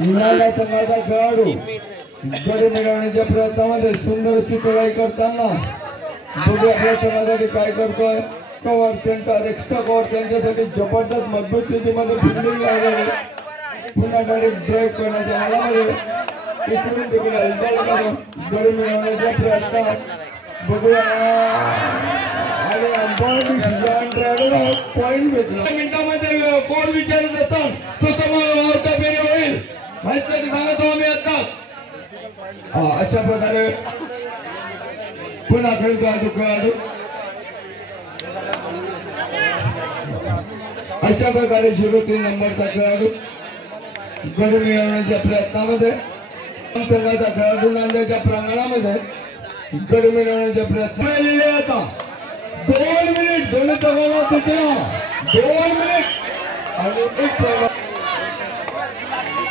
नाला संघाचा खेळाडू गडी मिळवण्याच्या प्रयत्नामध्ये सुंदर अशी तोडाई करताना बघू आपल्या संघासाठी काय करतोय। कव्हर सेंटर एक्स्ट्रा कव्हर त्यांच्यासाठी जबरदस्त मजबूत स्थितीमध्ये फिल्डिंग लावलेली, पुन्हा डायरेक्ट ड्राईव्ह करण्याच्या नादामध्ये इकडून तिकडे हालचाल करून गडी मिळवण्याच्या प्रयत्नात बघूया आणि अंपायर पॉइंट भेटला। मिनिटांमध्ये कोण विचारत असतात तो तुम्हाला आवडता फेरी होईल माहिती सांगतो आम्ही आता। अशा प्रकारे पुन्हा खेळतो हा खेळाडू। अशा प्रकारे 03 नंबरचा खेळाडू गडी मिळवण्याच्या प्रयत्नामध्ये संघाचा खेळाडू नांदेडच्या प्रांगणामध्ये गडी मिळवण्याच्या प्रयत्न केलेले आता 2 मिनिट दोन्ही संघाला सूचना 2 मिनिट आणि 1 प्रभाव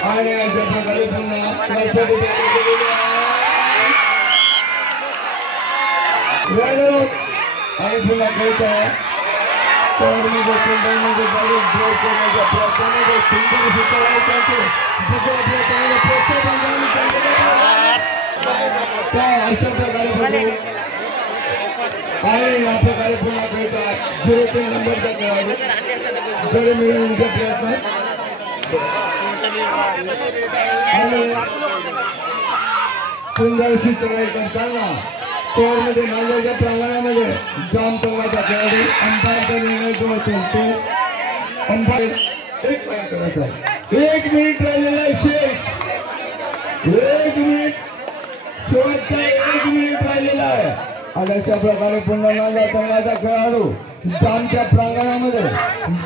आणि अशा प्रकारे पुन्हा आणि पुन्हा खेळतो अशा प्रकारे आणि या प्रकारे पुन्हा खेळतात 03 नंबरचा खेळाडू गडी मिळवण्याचा प्रयत्न आणि सुंदरशी चढाई करताना कोरमध्ये नांदेडच्या प्रांगणामध्ये जाम संघाचा खेळाडू अंपायरचा निर्णय जो असेल तो अंपायर 1 पॉइंट करायचा आहे। 1 मिनिट राहिलेला आहे शेष 1 मिनिट शेवटचा 1 मिनिट राहिलेला आहे आणि अशा प्रकारे पुन्हा नांदेड संघाचा खेळाडू जामच्या प्रांगणामध्ये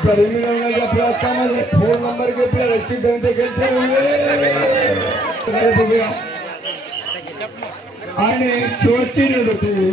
गडी मिळवण्याच्या प्रयत्नामध्ये 4 नंबर के प्लेयर अच्छी ढंग से खेलते हुए बघूया आणि शेवटची निवड होती।